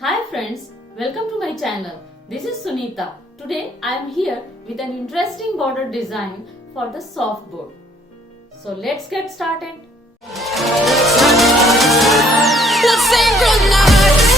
Hi friends, welcome to my channel. This is Sunita. Today I am here with an interesting border design for the soft board. So let's get started. Let's say goodnight.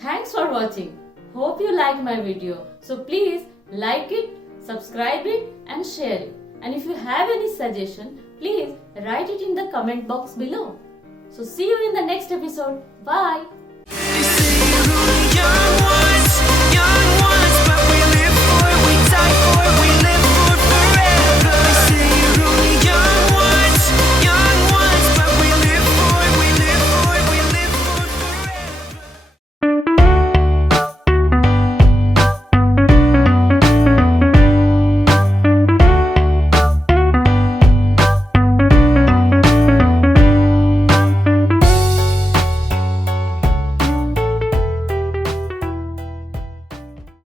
Thanks for watching. Hope you like my video. So please like it, subscribe it and share it. And if you have any suggestion, please write it in the comment box below. So see you in the next episode. Bye. They say you're